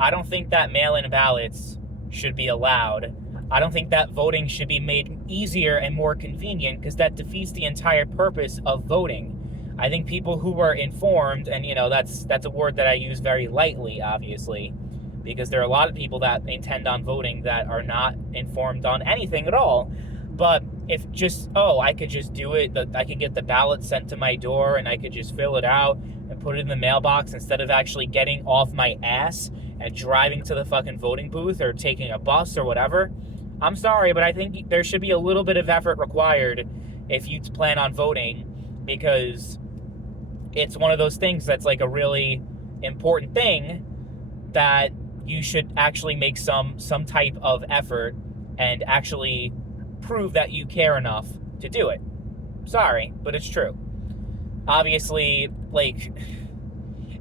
I don't think that mail-in ballots should be allowed. I don't think that voting should be made easier and more convenient, because that defeats the entire purpose of voting. I think people who are informed, and that's a word that I use very lightly, obviously, because there are a lot of people that intend on voting that are not informed on anything at all. But if I could just do it, I could get the ballot sent to my door and I could just fill it out and put it in the mailbox instead of actually getting off my ass and driving to the fucking voting booth or taking a bus or whatever. I'm sorry, but I think there should be a little bit of effort required if you plan on voting, because it's one of those things that's like a really important thing that you should actually make some type of effort and actually prove that you care enough to do it. Sorry, but it's true. Obviously, like,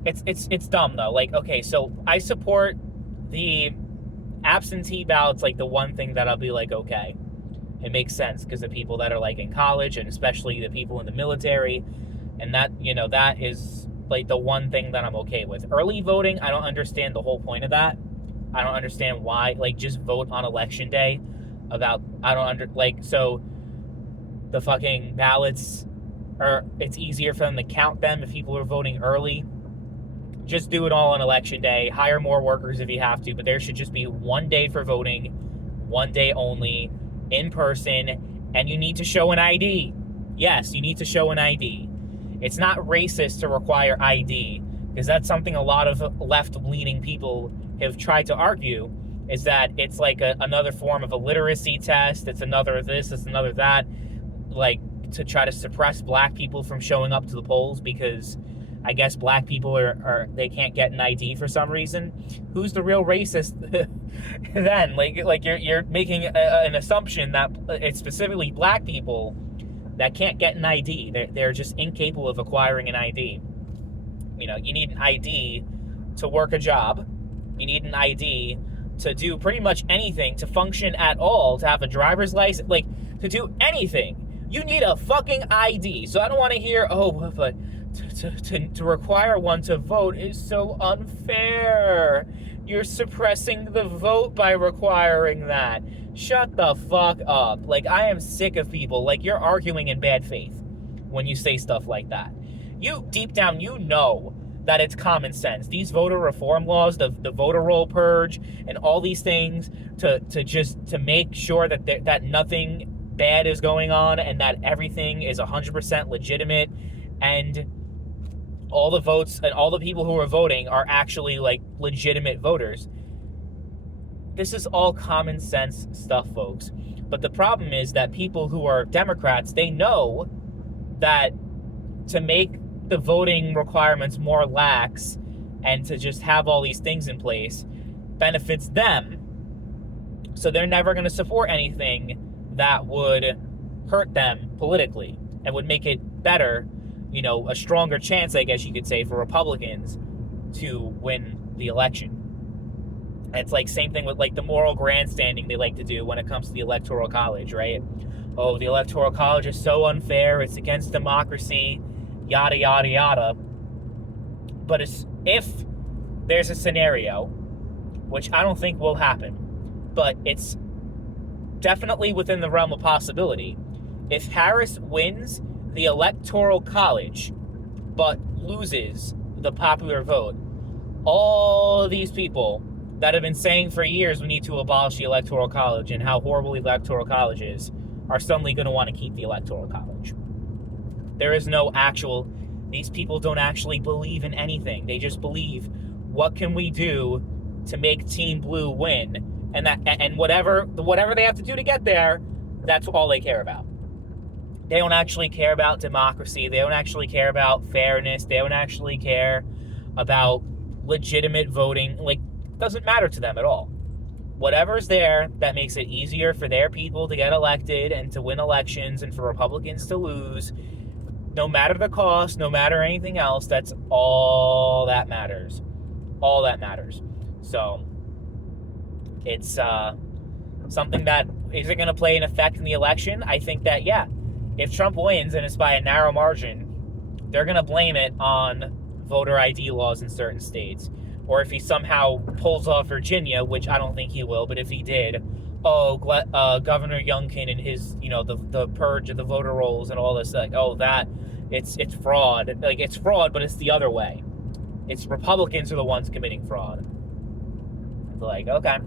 it's dumb though. Like, okay, so I support the absentee ballots, like the one thing that I'll be like, okay, it makes sense because the people that are like in college, and especially the people in the military, and that, that is like the one thing that I'm okay with. Early voting, I don't understand the whole point of that. I don't understand why, like, just vote on election day. So the fucking ballots it's easier for them to count them if people are voting early. Just do it all on election day. Hire more workers if you have to, but there should just be one day for voting, one day only, in person, and you need to show an ID. Yes, you need to show an ID. It's not racist to require ID, because that's something a lot of left-leaning people have tried to argue, is that it's like another form of a literacy test. It's another this, it's another that, like, to try to suppress black people from showing up to the polls because I guess black people they can't get an ID for some reason. Who's the real racist then? Like you're making an assumption that it's specifically black people that can't get an ID. They're just incapable of acquiring an ID. You need an ID to work a job. You need an ID to do pretty much anything, to function at all, to have a driver's license, like, to do anything. You need a fucking ID. So I don't want to hear, but to require one to vote is so unfair. You're suppressing the vote by requiring that. Shut the fuck up. Like, I am sick of people. Like, you're arguing in bad faith when you say stuff like that. You, deep down, that it's common sense. These voter reform laws, the voter roll purge, and all these things to make sure that nothing bad is going on and that everything is 100% legitimate, and all the votes and all the people who are voting are actually like legitimate voters. This is all common sense stuff, folks. But the problem is that people who are Democrats, they know that to make the voting requirements more lax and to just have all these things in place benefits them. So they're never going to support anything that would hurt them politically and would make it better, a stronger chance, I guess you could say, for Republicans to win the election. And it's like same thing with like the moral grandstanding they like to do when it comes to the Electoral College, right? Oh, the Electoral College is so unfair, it's against democracy, yada, yada, yada. But if there's a scenario, which I don't think will happen, but it's definitely within the realm of possibility, if Harris wins the Electoral College but loses the popular vote, all these people that have been saying for years we need to abolish the Electoral College and how horrible the Electoral College is are suddenly going to want to keep the Electoral College. There is no these people don't actually believe in anything. They just believe, what can we do to make Team Blue win? And whatever they have to do to get there, that's all they care about. They don't actually care about democracy. They don't actually care about fairness. They don't actually care about legitimate voting. Like, it doesn't matter to them at all. Whatever's there that makes it easier for their people to get elected and to win elections and for Republicans to lose, no matter the cost, no matter anything else, that's all that matters. All that matters. So it's something that isn't going to play an effect in the election. I think that, yeah, if Trump wins and it's by a narrow margin, they're going to blame it on voter ID laws in certain states, or if he somehow pulls off Virginia, which I don't think he will, but if he did, Governor Youngkin and his, the purge of the voter rolls and all this, like, it's fraud. Like, it's fraud, but it's the other way. It's Republicans are the ones committing fraud. It's like, okay.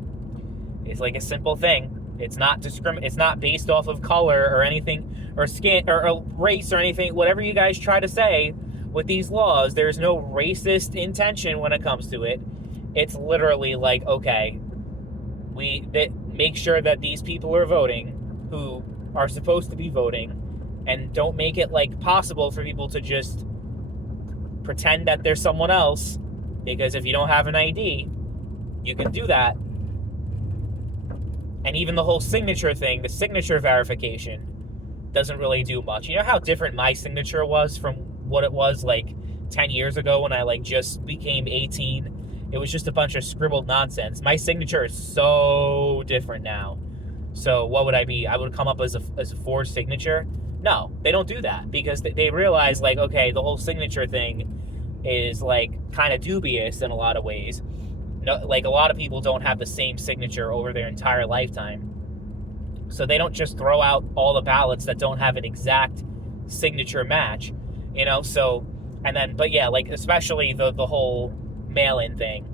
It's like a simple thing. It's not It's not based off of color or anything, or skin, or race or anything. Whatever you guys try to say with these laws, there's no racist intention when it comes to it. It's literally like, okay, make sure that these people are voting who are supposed to be voting, and don't make it like possible for people to just pretend that there's someone else, because if you don't have an ID, you can do that. And even the whole signature thing, the signature verification, doesn't really do much. You know how different my signature was from what it was like 10 years ago when I like just became 18? It was just a bunch of scribbled nonsense. My signature is so different now. So what would I be? I would come up as a forged signature? No, they don't do that, because they realize, like, okay, the whole signature thing is like kind of dubious in a lot of ways. No, like, a lot of people don't have the same signature over their entire lifetime. So they don't just throw out all the ballots that don't have an exact signature match, so, and then, but yeah, like, especially the whole mail-in thing.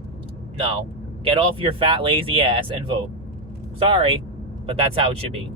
No, get off your fat, lazy ass and vote. Sorry, but that's how it should be.